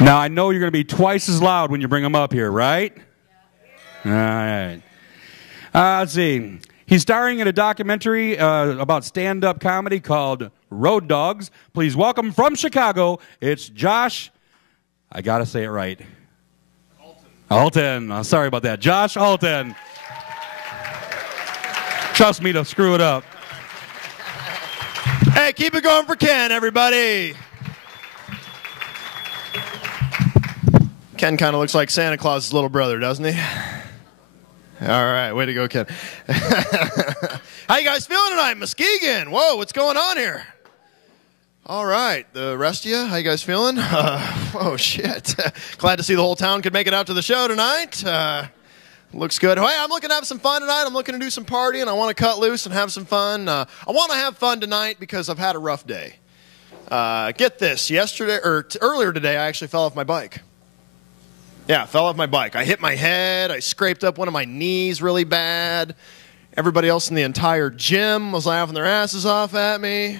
Now, I know you're going to be twice as loud when you bring them up here, right? All right. Let's see. He's starring in a documentary about stand-up comedy called Road Dogs. Please welcome from Chicago, it's Josh. I got to say it right. Alton. Sorry about that. Josh Alton. Trust me to screw it up. Hey, keep it going for Ken, everybody. Ken kind of looks like Santa Claus's little brother, doesn't he? All right, way to go, Ken. How you guys feeling tonight? Muskegon, whoa, what's going on here? All right, the rest of you, how you guys feeling? Oh, shit. Glad to see the whole town could make it out to the show tonight. Looks good. Hey, I'm looking to have some fun tonight. I'm looking to do some partying. I want to cut loose and have some fun. I want to have fun tonight because I've had a rough day. Get this, earlier today, I actually fell off my bike. Yeah, fell off my bike. I hit my head. I scraped up one of my knees really bad. Everybody else in the entire gym was laughing their asses off at me.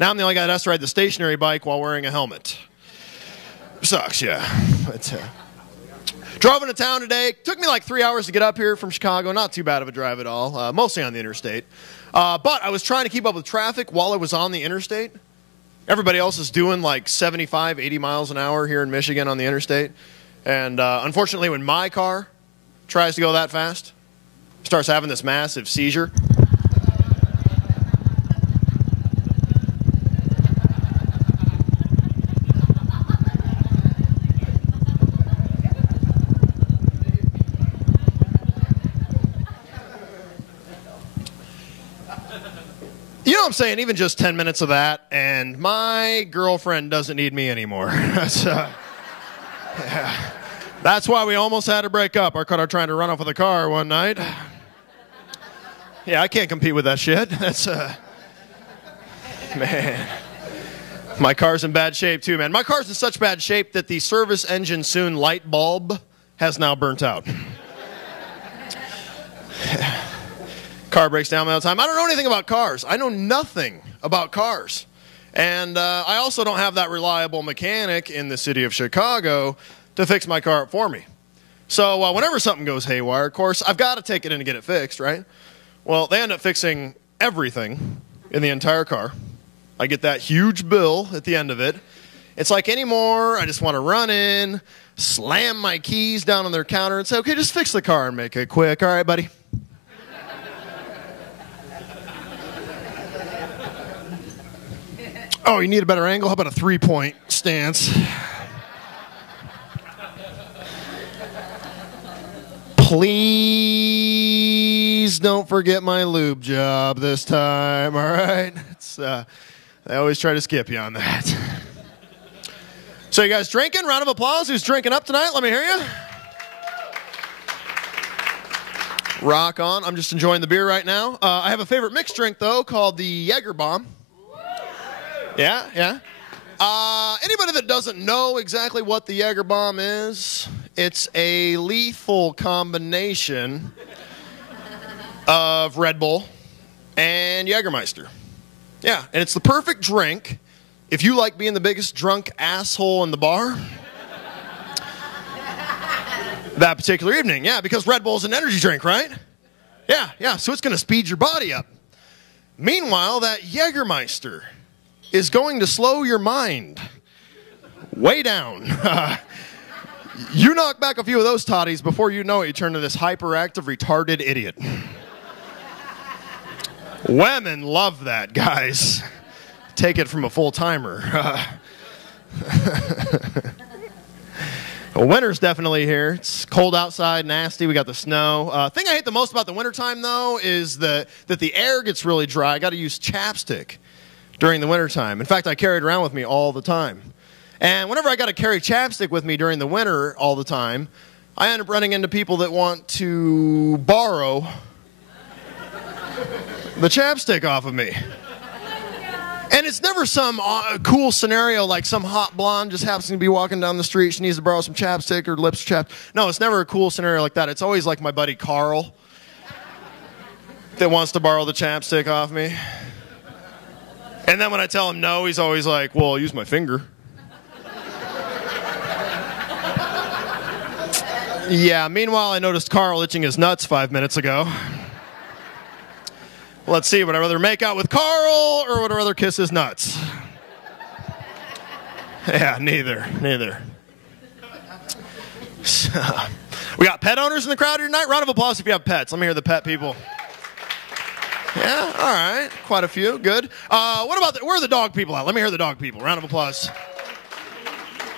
Now I'm the only guy that has to ride the stationary bike while wearing a helmet. Sucks, yeah. But, drove into town today. Took me like 3 hours to get up here from Chicago. Not too bad of a drive at all. Mostly on the interstate. But I was trying to keep up with traffic while I was on the interstate. Everybody else is doing like 75, 80 miles an hour here in Michigan on the interstate. And unfortunately, when my car tries to go that fast, it starts having this massive seizure. You know what I'm saying? Even just 10 minutes of that, and my girlfriend doesn't need me anymore. Yeah. That's why we almost had to break up. I caught her trying to run off with a car one night. Yeah, I can't compete with that shit. That's, man. My car's in bad shape too, man. My car's in such bad shape that the service engine soon light bulb has now burnt out. Car breaks down all the time. I don't know anything about cars. I know nothing about cars. And I also don't have that reliable mechanic in the city of Chicago to fix my car up for me. So whenever something goes haywire, of course, I've got to take it in and get it fixed, right? Well, they end up fixing everything in the entire car. I get that huge bill at the end of it. It's like anymore, I just want to run in, slam my keys down on their counter and say, okay, just fix the car and make it quick. All right, buddy. Oh, you need a better angle? How about a three-point stance? Please don't forget my lube job this time, all right? I always try to skip you on that. So you guys drinking? Round of applause. Who's drinking up tonight? Let me hear you. Rock on. I'm just enjoying the beer right now. I have a favorite mixed drink, though, called the Jaeger Bomb. Yeah. Anybody that doesn't know exactly what the Jaeger Bomb is, it's a lethal combination of Red Bull and Jägermeister. Yeah, and it's the perfect drink if you like being the biggest drunk asshole in the bar that particular evening. Yeah, because Red Bull's an energy drink, right? Yeah, so it's going to speed your body up. Meanwhile, that Jägermeister is going to slow your mind way down. You knock back a few of those toddies, before you know it, you turn to this hyperactive, retarded idiot. Women love that, guys. Take it from a full-timer. Winter's definitely here. It's cold outside, nasty. We got the snow. Thing I hate the most about the wintertime, though, is that the air gets really dry. I got to use chapstick during the wintertime. In fact, I carry it around with me all the time. And whenever I got to carry chapstick with me during the winter all the time, I end up running into people that want to borrow the chapstick off of me. And it's never some cool scenario like some hot blonde just happens to be walking down the street. She needs to borrow some chapstick or lips chap. No, it's never a cool scenario like that. It's always like my buddy Carl that wants to borrow the chapstick off me. And then when I tell him no, he's always like, well, I'll use my finger. Yeah, meanwhile, I noticed Carl itching his nuts 5 minutes ago. Let's see, would I rather make out with Carl or would I rather kiss his nuts? Yeah, neither. So, we got pet owners in the crowd here tonight. Round of applause if you have pets. Let me hear the pet people. Yeah, all right. Quite a few. Good. What about where are the dog people at? Let me hear the dog people. Round of applause.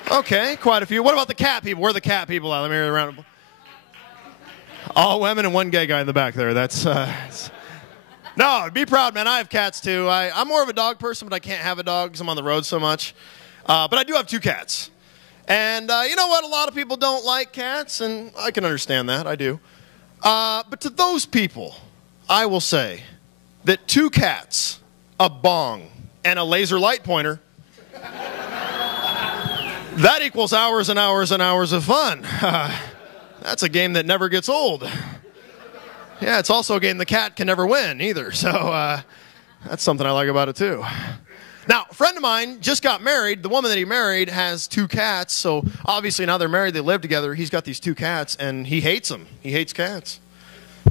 Okay, quite a few. What about the cat people? Where are the cat people at? Let me hear the round of applause. All women and one gay guy in the back there. No, be proud, man. I have cats, too. I'm more of a dog person, but I can't have a dog because I'm on the road so much. But I do have 2 cats. And you know what? A lot of people don't like cats, and I can understand that. I do. But to those people, I will say that 2 cats, a bong, and a laser light pointer, that equals hours and hours and hours of fun. That's a game that never gets old. Yeah, it's also a game the cat can never win either. So that's something I like about it too. Now, a friend of mine just got married. The woman that he married has 2 cats. So obviously now they're married. They live together. He's got these 2 cats and he hates them. He hates cats.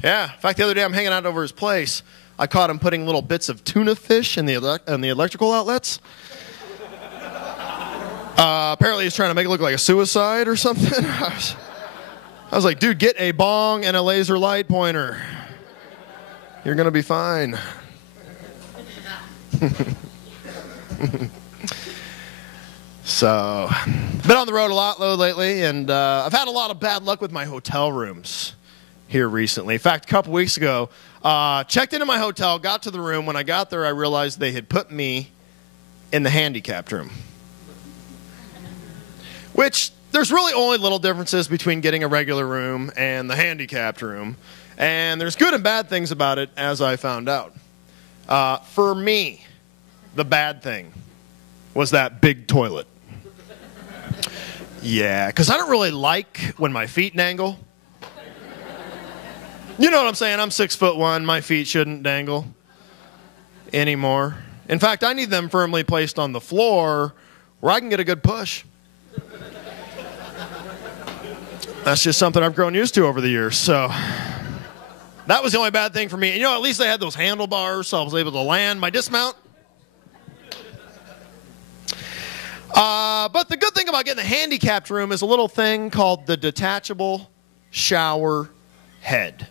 Yeah. In fact, the other day I'm hanging out over his place. I caught him putting little bits of tuna fish in the electrical outlets. Apparently he's trying to make it look like a suicide or something. I was like, dude, get a bong and a laser light pointer. You're going to be fine. So, been on the road a lot lately, and I've had a lot of bad luck with my hotel rooms here recently. In fact, a couple weeks ago, checked into my hotel, got to the room. When I got there, I realized they had put me in the handicapped room. Which, there's really only little differences between getting a regular room and the handicapped room. And there's good and bad things about it, as I found out. For me, the bad thing was that big toilet. Yeah, because I don't really like when my feet dangle. You know what I'm saying? I'm 6'1". My feet shouldn't dangle anymore. In fact, I need them firmly placed on the floor where I can get a good push. That's just something I've grown used to over the years. So that was the only bad thing for me. And, you know, at least they had those handlebars, so I was able to land my dismount. But the good thing about getting the handicapped room is a little thing called the detachable shower head.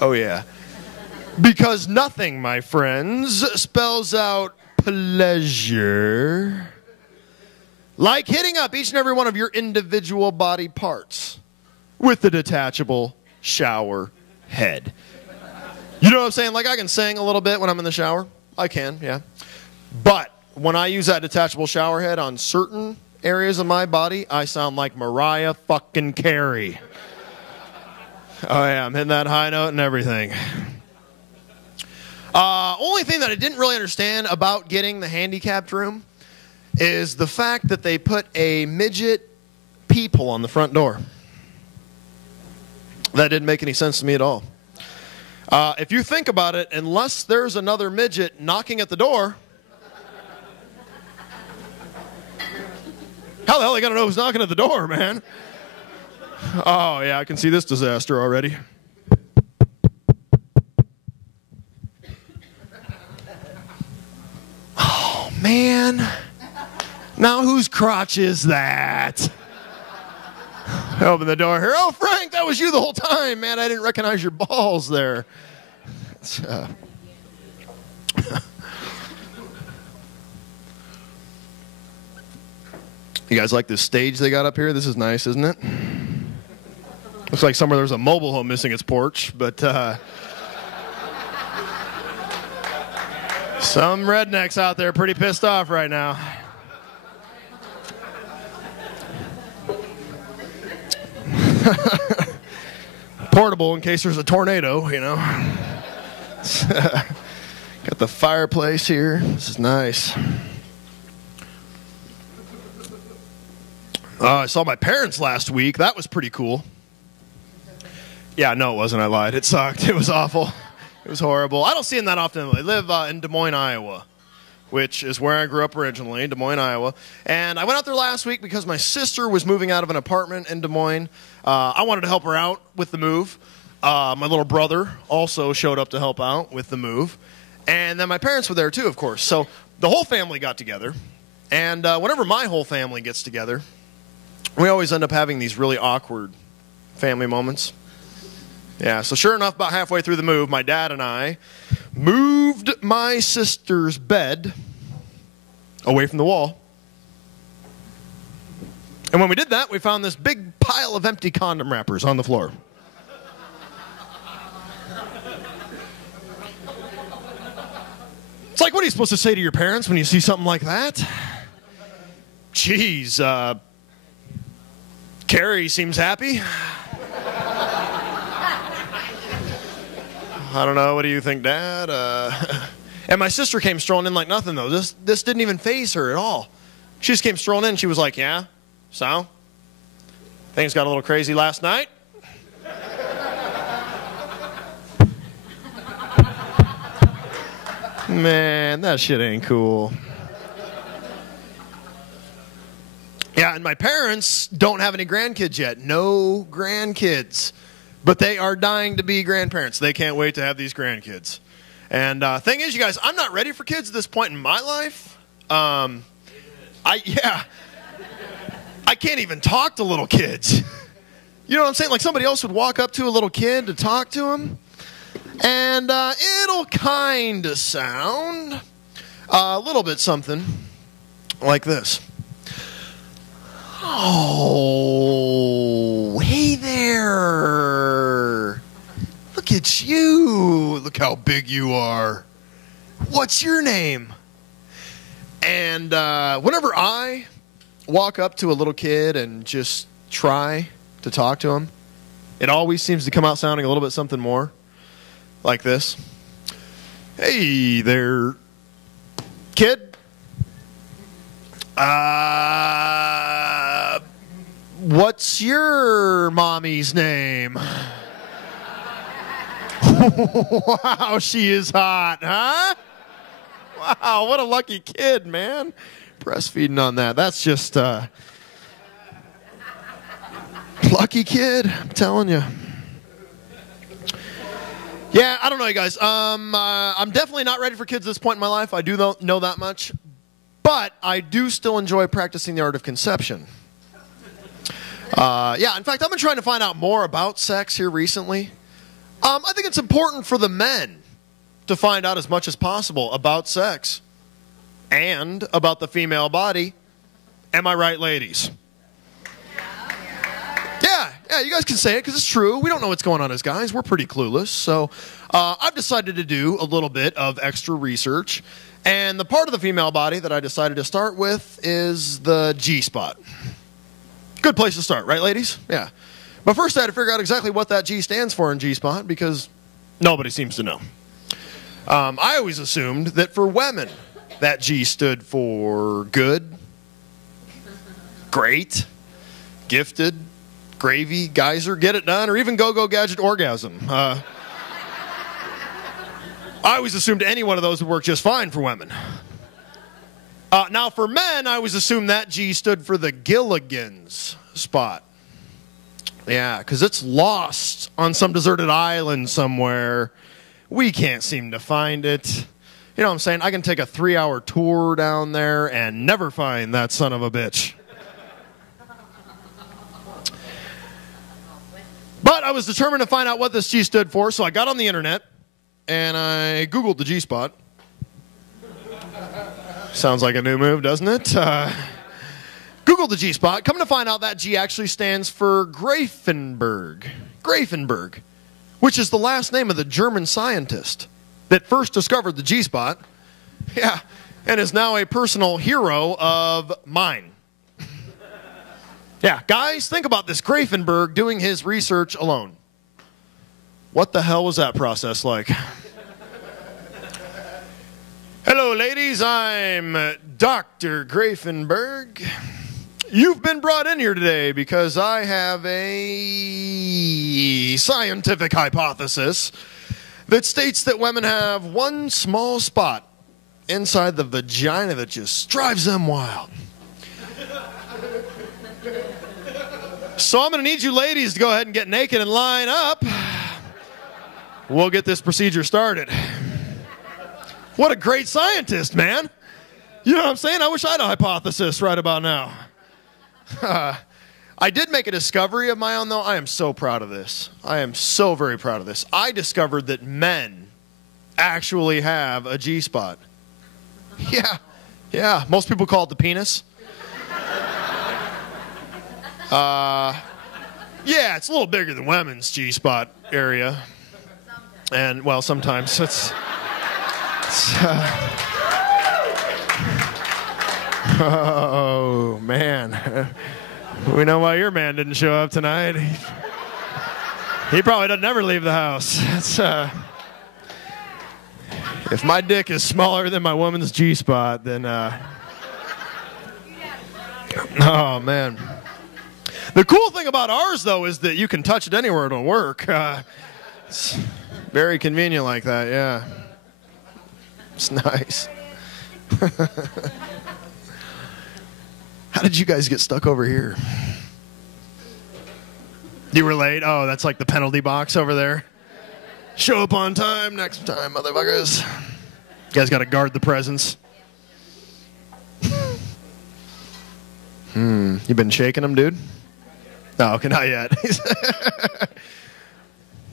Oh, yeah. Because nothing, my friends, spells out pleasure like hitting up each and every one of your individual body parts with the detachable shower head. You know what I'm saying? Like I can sing a little bit when I'm in the shower. I can, yeah. But when I use that detachable shower head on certain areas of my body, I sound like Mariah fucking Carey. Oh, yeah, I'm hitting that high note and everything. Only thing that I didn't really understand about getting the handicapped room is the fact that they put a midget peephole on the front door. That didn't make any sense to me at all. If you think about it, unless there's another midget knocking at the door, how the hell are they going to know who's knocking at the door, man? Oh, yeah, I can see this disaster already. Oh, man. Now whose crotch is that? I open the door here. Oh, Frank, that was you the whole time, man. I didn't recognize your balls there. You guys like this stage they got up here? This is nice, isn't it? Looks like somewhere there's a mobile home missing its porch, but some rednecks out there pretty pissed off right now. Portable in case there's a tornado, you know. Got the fireplace here. This is nice. I saw my parents last week. That was pretty cool. Yeah, no, it wasn't. I lied. It sucked. It was awful. It was horrible. I don't see them that often. They live in Des Moines, Iowa, which is where I grew up originally, Des Moines, Iowa. And I went out there last week because my sister was moving out of an apartment in Des Moines. I wanted to help her out with the move. My little brother also showed up to help out with the move. And then my parents were there too, of course. So the whole family got together. And whenever my whole family gets together, we always end up having these really awkward family moments. Yeah, so sure enough, about halfway through the move, my dad and I moved my sister's bed away from the wall. And when we did that, we found this big pile of empty condom wrappers on the floor. It's like, what are you supposed to say to your parents when you see something like that? Geez, Carrie seems happy. I don't know. What do you think, Dad? And my sister came strolling in like nothing, though. This didn't even faze her at all. She just came strolling in. And she was like, yeah, so? Things got a little crazy last night. Man, that shit ain't cool. Yeah, and my parents don't have any grandkids yet. No grandkids. But they are dying to be grandparents. They can't wait to have these grandkids. And thing is, you guys, I'm not ready for kids at this point in my life. I can't even talk to little kids. You know what I'm saying? Like somebody else would walk up to a little kid to talk to him. And it'll kind of sound a little bit something like this. Oh, hey there. Look at you. Look how big you are. What's your name? And whenever I walk up to a little kid and just try to talk to him, it always seems to come out sounding a little bit something more like this. Hey there, kid. What's your mommy's name? Wow, she is hot, huh? Wow, what a lucky kid, man. Breastfeeding on that. That's just lucky kid, I'm telling you. Yeah, I don't know, you guys. I'm definitely not ready for kids at this point in my life. I do know that much. But I do still enjoy practicing the art of conception. In fact, I've been trying to find out more about sex here recently. I think it's important for the men to find out as much as possible about sex and about the female body. Am I right, ladies? Yeah, you guys can say it because it's true. We don't know what's going on as guys. We're pretty clueless. So I've decided to do a little bit of extra research. And the part of the female body that I decided to start with is the G-spot. Good place to start, right, ladies? Yeah. But first I had to figure out exactly what that G stands for in G-spot because nobody seems to know. I always assumed that for women, that G stood for good, great, gifted, gravy, geyser, get it done, or even go-go gadget orgasm. I always assumed any one of those would work just fine for women. Now, for men, I always assumed that G stood for the Gilligan's spot. Yeah, because it's lost on some deserted island somewhere. We can't seem to find it. You know what I'm saying? I can take a 3-hour tour down there and never find that son of a bitch. But I was determined to find out what this G stood for, so I got on the internet and I Googled the G-spot. Sounds like a new move, doesn't it? Googled the G-spot. Come to find out that G actually stands for Grafenberg. Grafenberg, which is the last name of the German scientist that first discovered the G-spot. Yeah, and is now a personal hero of mine. Yeah, guys, think about this. Grafenberg doing his research alone. What the hell was that process like? Hello, ladies. I'm Dr. Grafenberg. You've been brought in here today because I have a scientific hypothesis that states that women have one small spot inside the vagina that just drives them wild. So I'm going to need you ladies to go ahead and get naked and line up. We'll get this procedure started. What a great scientist, man. You know what I'm saying? I wish I had a hypothesis right about now. I did make a discovery of my own, though. I am so proud of this. I am so very proud of this. I discovered that men actually have a G-spot. Yeah. Most people call it the penis. Yeah, it's a little bigger than women's G-spot area. And, well, sometimes it's oh, man. We know why your man didn't show up tonight. He probably doesn't ever leave the house. If my dick is smaller than my woman's G-spot, then, oh, man. The cool thing about ours, though, is that you can touch it anywhere. It'll work. It's very convenient like that, yeah. It's nice. How did you guys get stuck over here? You were late? Oh, that's like the penalty box over there. Show up on time next time, motherfuckers. You guys got to guard the presents. You been shaking them, dude? No, okay, not yet.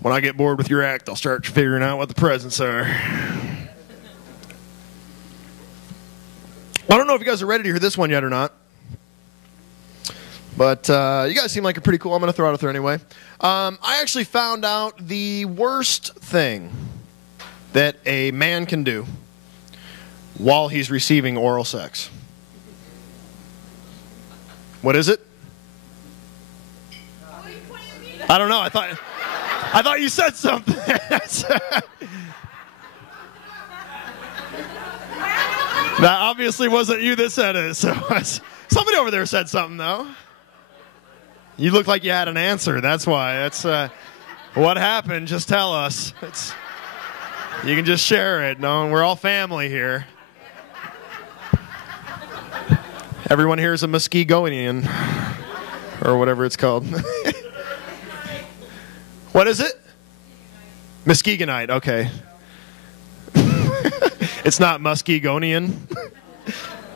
When I get bored with your act, I'll start figuring out what the presents are. I don't know if you guys are ready to hear this one yet or not. But you guys seem like you're pretty cool. I'm going to throw it out there anyway. I actually found out the worst thing that a man can do while he's receiving oral sex. What is it? I don't know. I thought you said something. That obviously wasn't you that said it. So somebody over there said something, though. You look like you had an answer. That's why. That's what happened. Just tell us. You can just share it. No, we're all family here. Everyone here is a Muskegonian, or whatever it's called. What is it? Muskegonite. Okay. It's not Muskegonian,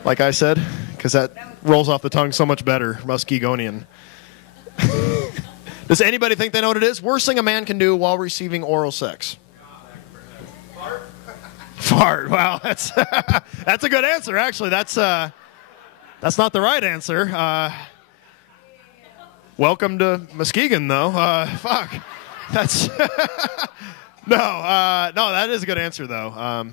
like I said, because that rolls off the tongue so much better. Muskegonian. Does anybody think they know what it is? Worst thing a man can do while receiving oral sex? Fart. Wow, that's a good answer. Actually, that's not the right answer. Welcome to Muskegon, though. Fuck. That's no. That is a good answer, though.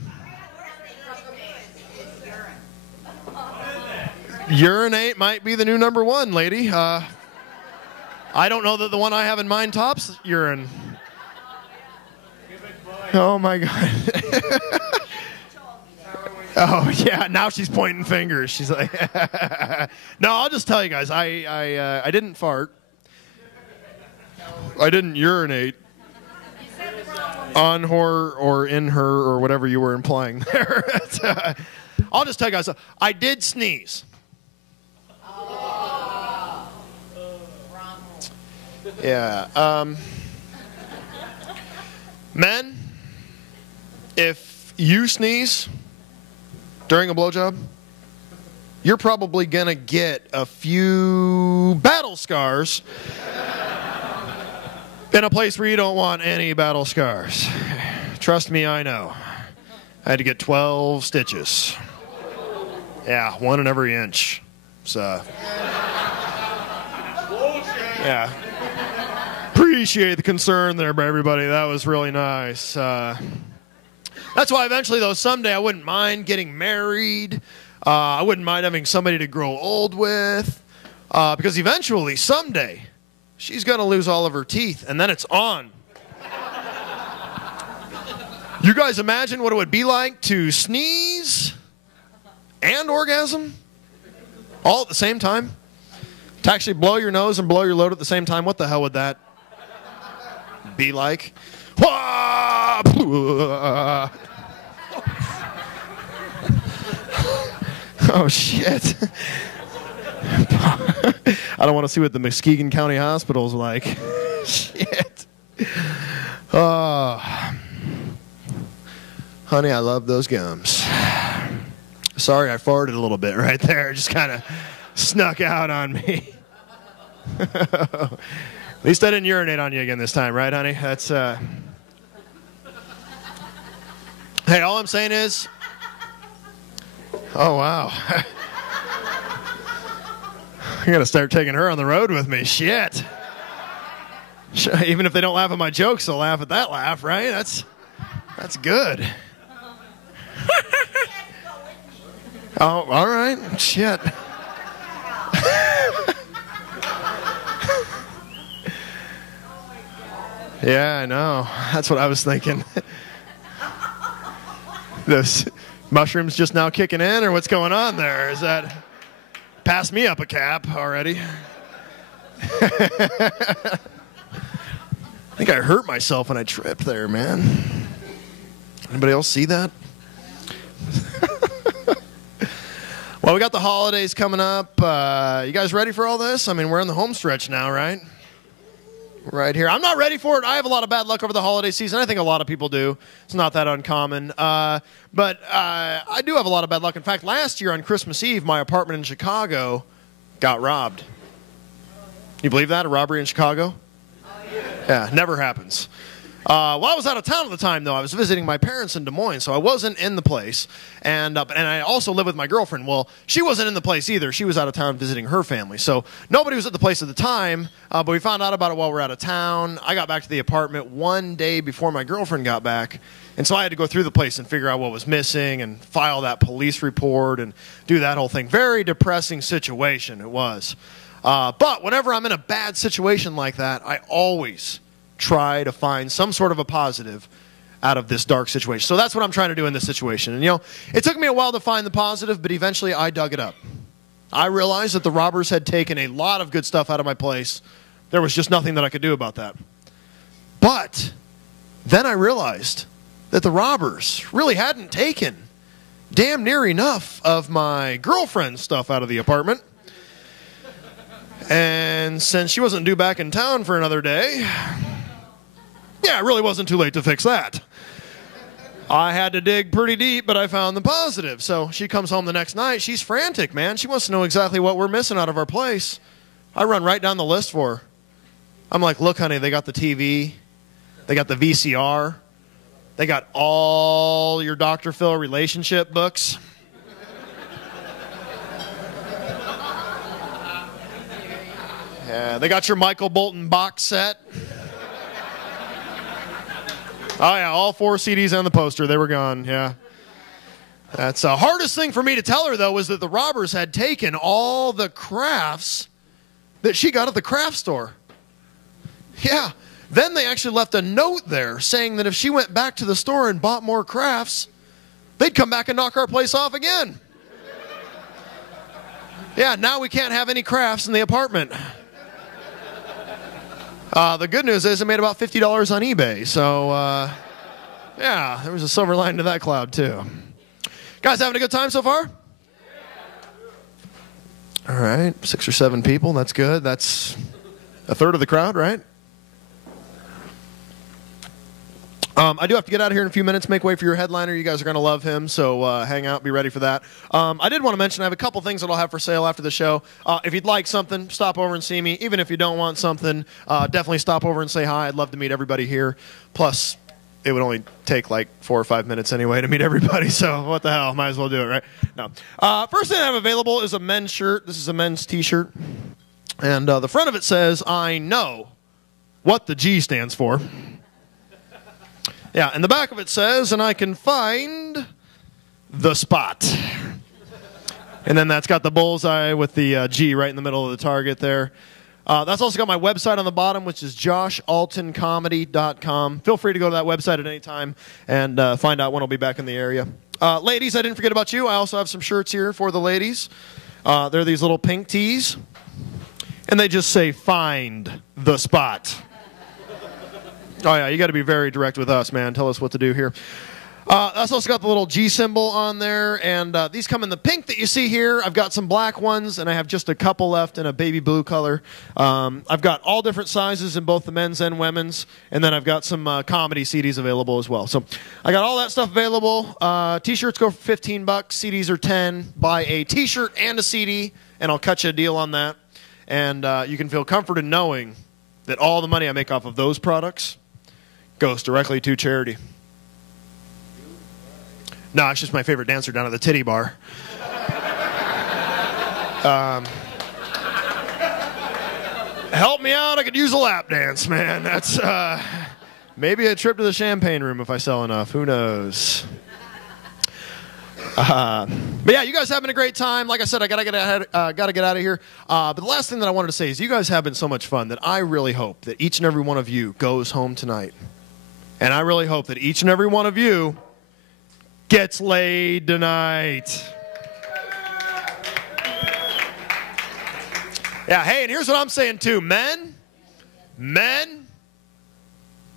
Urinate might be the new number one, lady. I don't know that the one I have in mind tops urine. Oh, my God. Oh, yeah, now she's pointing fingers. She's like, no, I'll just tell you guys, I didn't fart. I didn't urinate on her or in her or whatever you were implying there. I'll just tell you guys, I did sneeze. Yeah. Men, if you sneeze during a blowjob, you're probably going to get a few battle scars in a place where you don't want any battle scars. Trust me, I know. I had to get 12 stitches. Yeah, one in every inch. So, yeah. Appreciate the concern there, everybody. That was really nice. That's why eventually, though, someday I wouldn't mind getting married. I wouldn't mind having somebody to grow old with. Because eventually, someday, she's going to lose all of her teeth, and then it's on. You guys imagine what it would be like to sneeze and orgasm all at the same time? To actually blow your nose and blow your load at the same time? What the hell would that be like? Oh, shit. I don't want to see what the Muskegon County Hospital's like. Shit. Oh. Honey, I love those gums. Sorry, I farted a little bit right there. It just kind of snuck out on me. At least I didn't urinate on you again this time, right, honey? That's, Hey, all I'm saying is... Oh, wow. I gotta start taking her on the road with me. Shit. Even if they don't laugh at my jokes, they'll laugh at that laugh, right? That's good. Oh, all right. Shit. Yeah, I know. That's what I was thinking. Those mushrooms just now kicking in, or what's going on there? Is that... Pass me up a cap already. I think I hurt myself when I tripped there, man. Anybody else see that? Well, we got the holidays coming up. You guys ready for all this? I mean, we're in the home stretch now, right? Right here. I'm not ready for it. I have a lot of bad luck over the holiday season. I think a lot of people do. It's not that uncommon. But I do have a lot of bad luck. In fact, last year on Christmas Eve, my apartment in Chicago got robbed. You believe that? A robbery in Chicago? Yeah, never happens. Well, I was out of town at the time, though. I was visiting my parents in Des Moines, so I wasn't in the place. And I also live with my girlfriend. Well, she wasn't in the place either. She was out of town visiting her family. So nobody was at the place at the time, but we found out about it while we were out of town. I got back to the apartment one day before my girlfriend got back. And so I had to go through the place and figure out what was missing and file that police report and do that whole thing. Very depressing situation it was. But whenever I'm in a bad situation like that, I always try to find some sort of a positive out of this dark situation. So that's what I'm trying to do in this situation. And, you know, it took me a while to find the positive, but eventually I dug it up. I realized that the robbers had taken a lot of good stuff out of my place. There was just nothing that I could do about that. But then I realized that the robbers really hadn't taken damn near enough of my girlfriend's stuff out of the apartment. And since she wasn't due back in town for another day, yeah, it really wasn't too late to fix that. I had to dig pretty deep, but I found the positive. So she comes home the next night. She's frantic, man. She wants to know exactly what we're missing out of our place. I run right down the list for her. I'm like, look, honey, they got the TV. They got the VCR. They got all your Dr. Phil relationship books. Yeah, they got your Michael Bolton box set. Oh, yeah, all 4 CDs on the poster. They were gone, yeah. That's the hardest thing for me to tell her, though, was that the robbers had taken all the crafts that she got at the craft store. Yeah. Then they actually left a note there saying that if she went back to the store and bought more crafts, they'd come back and knock our place off again. Yeah, now we can't have any crafts in the apartment. The good news is I made about $50 on eBay, so yeah, there was a silver lining to that cloud too. Guys, having a good time so far? All right, 6 or 7 people, that's good. That's a third of the crowd, right? I do have to get out of here in a few minutes, make way for your headliner. You guys are going to love him, so hang out, be ready for that. I did want to mention I have a couple things that I'll have for sale after the show. If you'd like something, stop over and see me. Even if you don't want something, definitely stop over and say hi. I'd love to meet everybody here. Plus, it would only take like 4 or 5 minutes anyway to meet everybody, so what the hell? Might as well do it, right? No. First thing I have available is a men's shirt. This is a men's T-shirt. And the front of it says, I know what the G stands for. Yeah, and the back of it says, and I can find the spot. And then that's got the bullseye with the G right in the middle of the target there. That's also got my website on the bottom, which is joshaltoncomedy.com. Feel free to go to that website at any time and find out when I'll be back in the area. Ladies, I didn't forget about you. I also have some shirts here for the ladies. They're these little pink tees. And they just say, find the spot. Oh, yeah, you got to be very direct with us, man. Tell us what to do here. That's also got the little G symbol on there, and these come in the pink that you see here. I've got some black ones, and I have just a couple left in a baby blue color. I've got all different sizes in both the men's and women's, and then I've got some comedy CDs available as well. So I got all that stuff available. T-shirts go for $15, CDs are $10. Buy a T-shirt and a CD, and I'll cut you a deal on that. And you can feel comforted knowing that all the money I make off of those products goes directly to charity. No, it's just my favorite dancer down at the titty bar. Help me out, I could use a lap dance, man. That's maybe a trip to the champagne room if I sell enough. Who knows? But yeah, you guys having a great time. Like I said, I gotta get out of here. But the last thing that I wanted to say is you guys have been so much fun that I really hope that each and every one of you goes home tonight. And I really hope that each and every one of you gets laid tonight. Yeah, hey, and here's what I'm saying too. Men,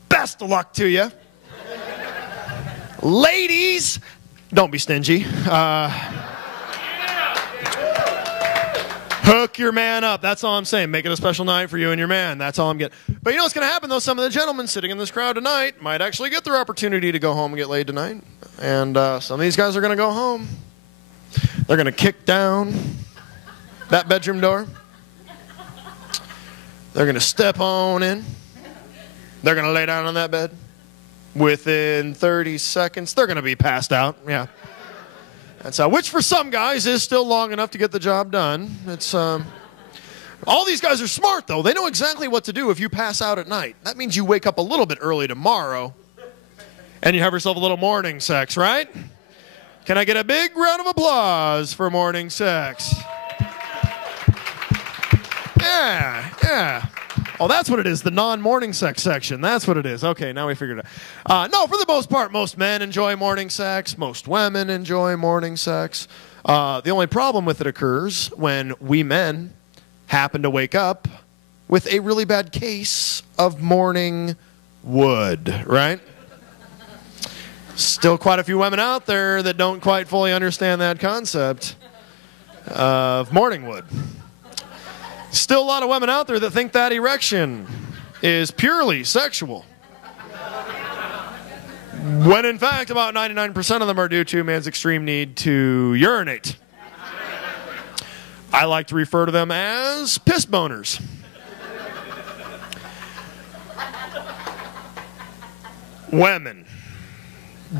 best of luck to you. Ladies, don't be stingy. Hook your man up. That's all I'm saying. Make it a special night for you and your man. That's all I'm getting. But you know what's going to happen, though? Some of the gentlemen sitting in this crowd tonight might actually get their opportunity to go home and get laid tonight. And some of these guys are going to go home. They're going to kick down that bedroom door. They're going to step on in. They're going to lay down on that bed. Within 30 seconds, they're going to be passed out. Yeah. That's which for some guys is still long enough to get the job done. It's all these guys are smart, though. They know exactly what to do if you pass out at night. That means you wake up a little bit early tomorrow, and you have yourself a little morning sex, right? Can I get a big round of applause for morning sex? Yeah. Oh, that's what it is, the non-morning sex section. That's what it is. Okay, now we figured it out. No, for the most part, most men enjoy morning sex. Most women enjoy morning sex. The only problem with it occurs when we men happen to wake up with a really bad case of morning wood, right? Still quite a few women out there that don't quite fully understand that concept of morning wood. Still a lot of women out there that think that erection is purely sexual. When in fact, about 99% of them are due to man's extreme need to urinate. I like to refer to them as piss boners. Women,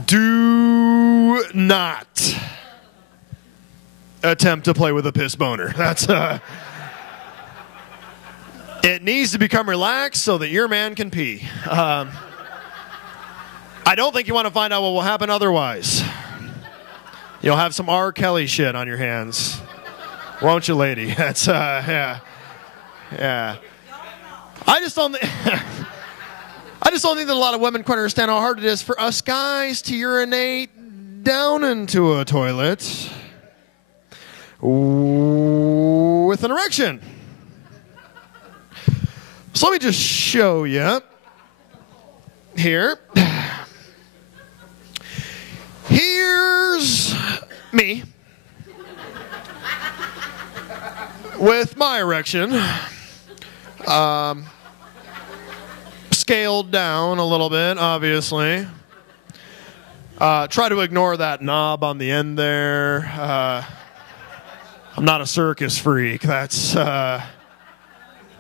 do not attempt to play with a piss boner. That's it needs to become relaxed so that your man can pee. I don't think you want to find out what will happen otherwise. You'll have some R. Kelly shit on your hands. Won't you, lady? That's, yeah. I just don't think that a lot of women quite understand how hard it is for us guys to urinate down into a toilet with an erection. So let me just show you here. Here's me with my erection, scaled down a little bit, obviously. Try to ignore that knob on the end there. I'm not a circus freak. That's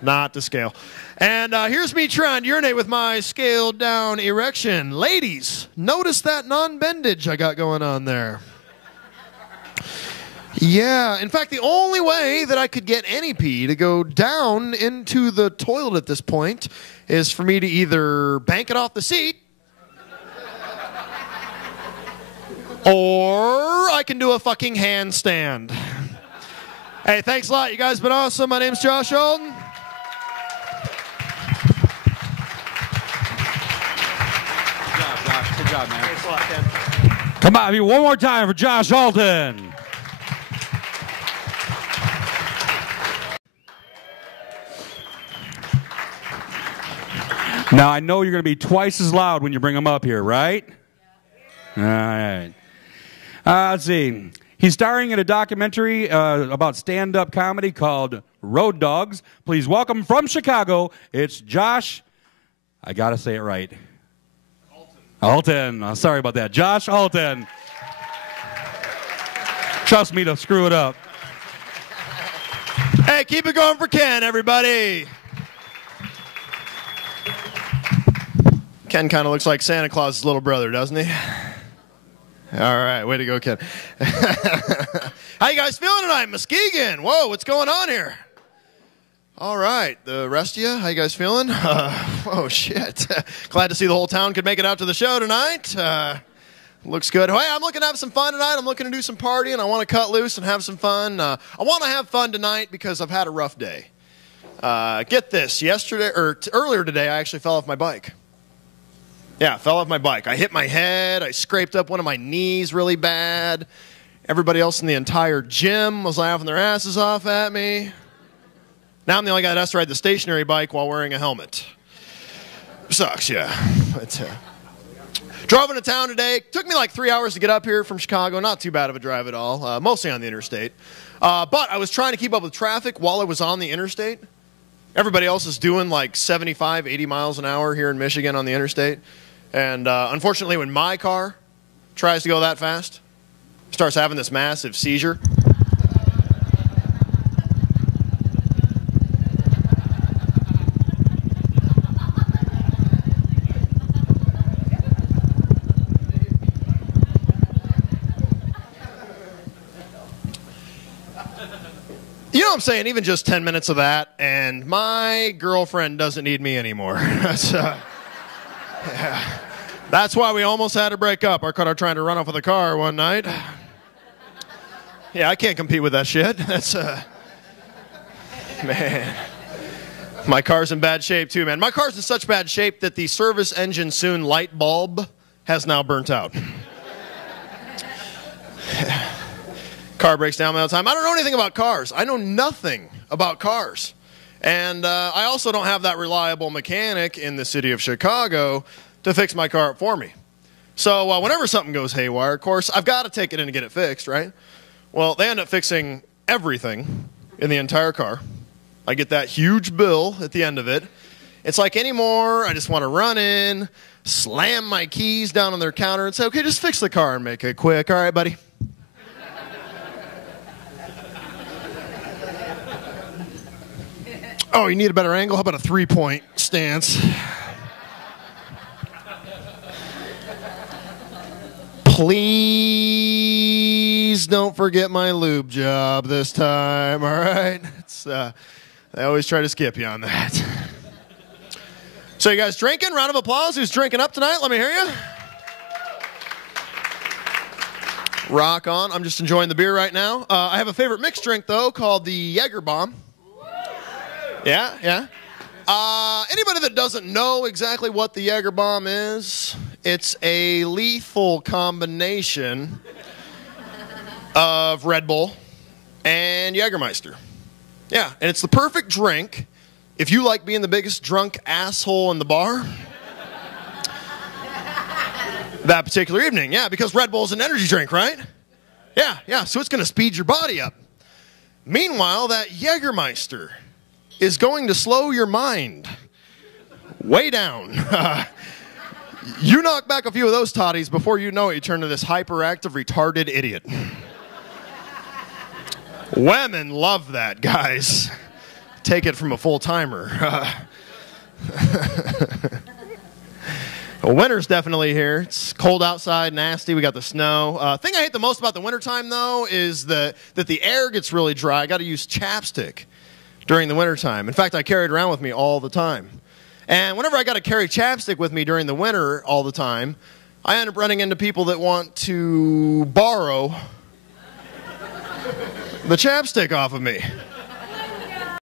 not to scale. And here's me trying to urinate with my scaled down erection. Ladies, notice that non-bendage I got going on there. Yeah, in fact, the only way that I could get any pee to go down into the toilet at this point is for me to either bank it off the seat or I can do a fucking handstand. Hey, thanks a lot. You guys have been awesome. My name's Josh Alden. Good job, man. Thanks a lot, Ken. Come on, one more time for Josh Alden. Now, I know you're going to be twice as loud when you bring them up here, right? All right. Let's see. He's starring in a documentary about stand-up comedy called Road Dogs. Please welcome from Chicago, it's Josh. I got to say it right. Alton. Sorry about that. Josh Alton. Trust me to screw it up. Hey, keep it going for Ken, everybody. Ken kind of looks like Santa Claus's little brother, doesn't he? All right, way to go, Ken. How you guys feeling tonight, Muskegon? Whoa, what's going on here? All right, the rest of you, how you guys feeling? Oh, shit. Glad to see the whole town could make it out to the show tonight. Looks good. Hey, I'm looking to have some fun tonight. I'm looking to do some partying. I want to cut loose and have some fun. I want to have fun tonight because I've had a rough day. Get this. Earlier today, I actually fell off my bike. Yeah, fell off my bike. I hit my head. I scraped up one of my knees really bad. Everybody else in the entire gym was laughing their asses off at me. Now I'm the only guy that has to ride the stationary bike while wearing a helmet. Sucks, yeah. But, drove into town today. Took me like 3 hours to get up here from Chicago. Not too bad of a drive at all. Mostly on the interstate. But I was trying to keep up with traffic while I was on the interstate. Everybody else is doing like 75, 80 miles an hour here in Michigan on the interstate. And unfortunately, when my car tries to go that fast, it starts having this massive seizure. You know what I'm saying? Even just 10 minutes of that, and my girlfriend doesn't need me anymore. Yeah. That's why we almost had to break up. I caught her trying to run off with a car one night. Yeah, I can't compete with that shit. That's, man. My car's in bad shape too, man. My car's in such bad shape that the service engine soon light bulb has now burnt out. Car breaks down all the time. I don't know anything about cars. I know nothing about cars. And I also don't have that reliable mechanic in the city of Chicago to fix my car up for me. So whenever something goes haywire, of course, I've got to take it in and get it fixed, right? Well, they end up fixing everything in the entire car. I get that huge bill at the end of it. It's like anymore, I just want to run in, slam my keys down on their counter and say, okay, just fix the car and make it quick. All right, buddy. Oh, you need a better angle? How about a three-point stance? Please don't forget my lube job this time, all right? I always try to skip you on that. So you guys drinking? Round of applause. Who's drinking up tonight? Let me hear you. Rock on. I'm just enjoying the beer right now. I have a favorite mixed drink, though, called the Jaeger Bomb. Yeah. Anybody that doesn't know exactly what the Jaeger Bomb is, it's a lethal combination of Red Bull and Jägermeister. Yeah, and it's the perfect drink if you like being the biggest drunk asshole in the bar that particular evening. Yeah, because Red Bull's an energy drink, right? Yeah, so it's going to speed your body up. Meanwhile, that Jägermeister is going to slow your mind way down. You knock back a few of those toddies, before you know it, you turn to this hyperactive, retarded idiot. Women love that, guys. Take it from a full-timer. Well, winter's definitely here. It's cold outside, nasty. We got the snow. Thing I hate the most about the wintertime, though, is that the air gets really dry. I got to use chapstick during the wintertime. In fact, I carry it around with me all the time. And whenever I got to carry chapstick with me during the winter all the time, I end up running into people that want to borrow the chapstick off of me.